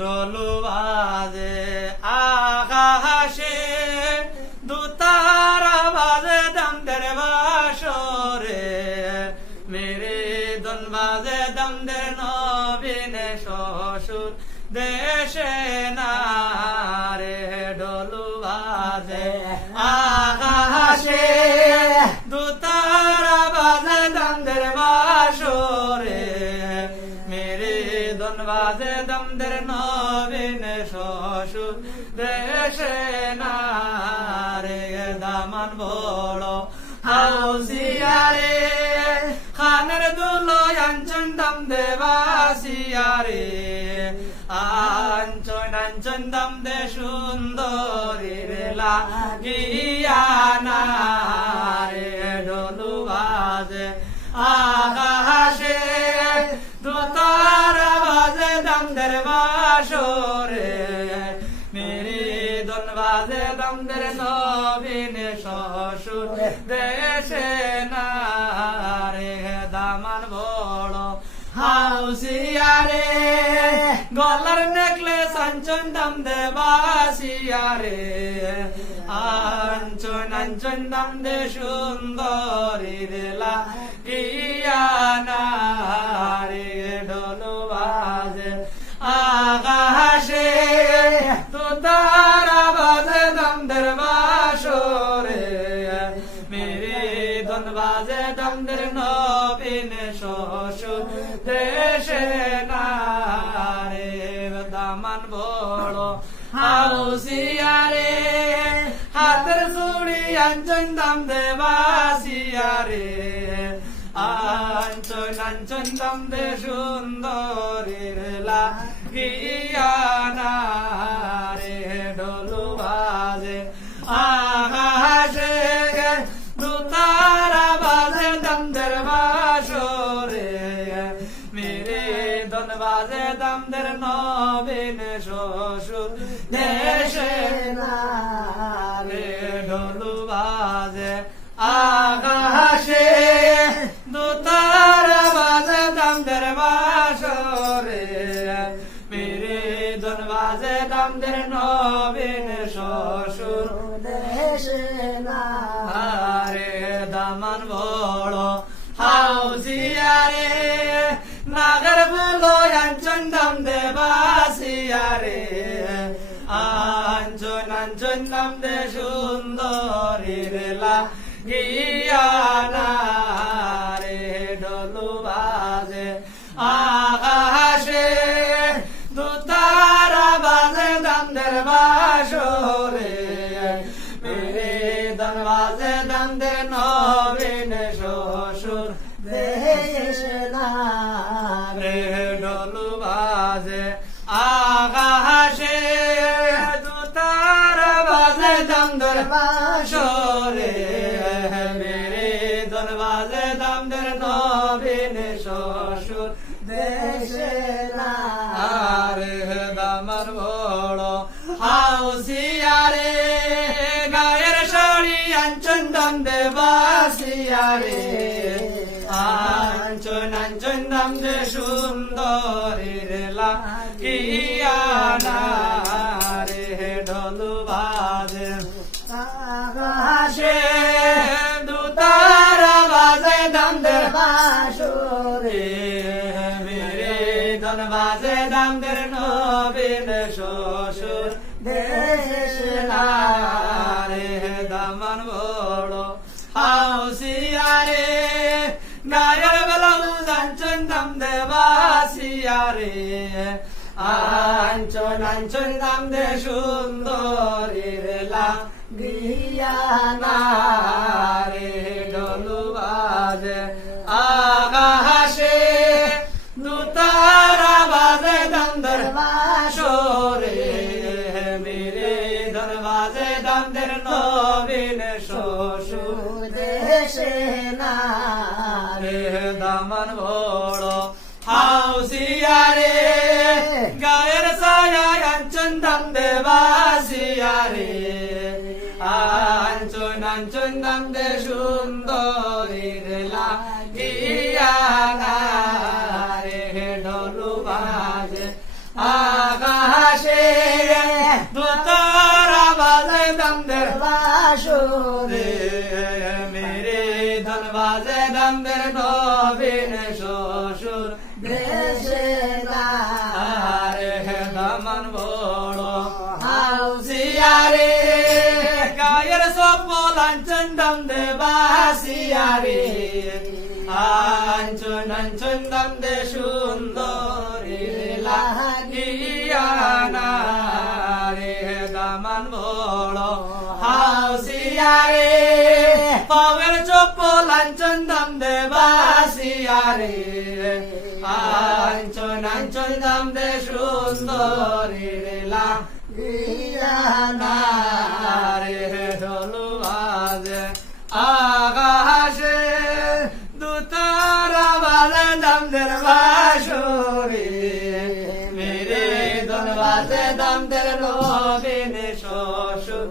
ঢোলু বাজে আকাশে দুতারা বাজে দমদের বাসরে মেরে দন বাজে দমদের নবীনে শ্বশুর দেশে না রে ঢোলু বাজে আকাশে দুতারা বাজে দমদের বাসরে মেরে দন বাজে দমদের নবীনে শ্বশুর দেশে না রে দামান বড় হাউসিয়ারে খানের দুলো আঞ্চন দম দেবাসিয়ারে আঞ্চন দম দে সুন্দরী রে লাগিয়া না রে ঢোলু বাজে আকাশে দুতারা বাজে দমদের বাসরে মেরে দন বাজে দমদের নবীনে শ্বশুর দেশে না রে দামান বড় হাউসিয়ারে গলার নেকলেস আঞ্চন দম দে বাসিয়ারে আঞ্চন দম দে সুন্দরী রে লাগিয়া না রে ঢোলু বাজে আকাশে তুতারা বাজে দমদের বাসরে মেরে দন বাজে দমদের নবীনে শ্বশুর দেশে না রে দামান বড় হাউসিয়ারে হাতের চুড়ি আঞ্চন দম দে বাসিয়ারে আঞ্চন দম দে সুন্দরী রে লাগিয়া না রে ঢোলু বাজে আকাশে দুতারা বাজে দমদের বাসরে মেরে দন বাজে দমদের নবীনে শ্বশুর দেশে না রে ঢোলু বাজে আকাশে দুতারা বাজে দমদের বাসরে মেরে দন বাজে দমদের নবীনে শ্বশুর দেশে না রে দামান বড় হাউসিয়ারে নাগর বুলো আঞ্চন দম দে বাসিয়ারে আঞ্চন দম দে সুন্দরী রে লাগিয়া না রে ঢোলু বাজে আকাশে দুতারা বাজে দমদের বাসরে মেরে দন বাজে দমদের নবীনে শ্বশুর দেশে না রে ঢোলু বাজে আকাশে দুতারা বাজে দমদের বাসরে মেরে দন বাজে দমদের নবীনে শ্বশুর দেশে না রে দামার বড় হাউসিয়ারে গায়ের শাড়ি আঞ্চন দম দে বাসিয়ারে আঞ্চন দম দে সুন্দরী রে লাগিয়া না রে ঢোলু বাজে আকাশে দুতারা বাজে দমদের বাসরে মেরে দন বাজে দমদের নবীনে শ্বশুর দেশে না রে দামান বড় হাউসিয়ারে গায়ের ব্লাউজ আঞ্চন দম দে বাসিয়ারে আঞ্চন দম দে সুন্দরী রে লাগিয়া না রে ঢোলু বাজে আকাশে দুতারা বাজে দমদের বাসরে মেরে দন বাজে দমদের নবীনে শ্বশুর দেশে না রে দামান বড় হাউসিয়ারে গায়ের ছায়া আঞ্চন দম দে বাসিয়ারে আঞ্চন দম দে সুন্দরী রে লাগিয়া না রে ঢোলু বাজে আকাশে বাসুরে মেরে ধন বাজে দামদের নবীন শ্বশুর দেশে আরে দামান বড় হাউসিয়ারে গায়ের সব লাঞ্ছন দাম দে বাসিয়ারে আঞ্চন আঞ্চন দাম দে সুন্দরী লাগিয়ানা রে দামান বড় হাউসিয়ারে পাওয়ের চপ্পল আঞ্চন দাম দে বাসিয়ারে আঞ্চন আঞ্চন দাম দে সুন্দরী লাগিয়ানা রে ঢোল বাজে আকাশে দুতারা বাজে দামদের বাসুরে মেরে দন বাজে দামদের নবীন শ্বশুর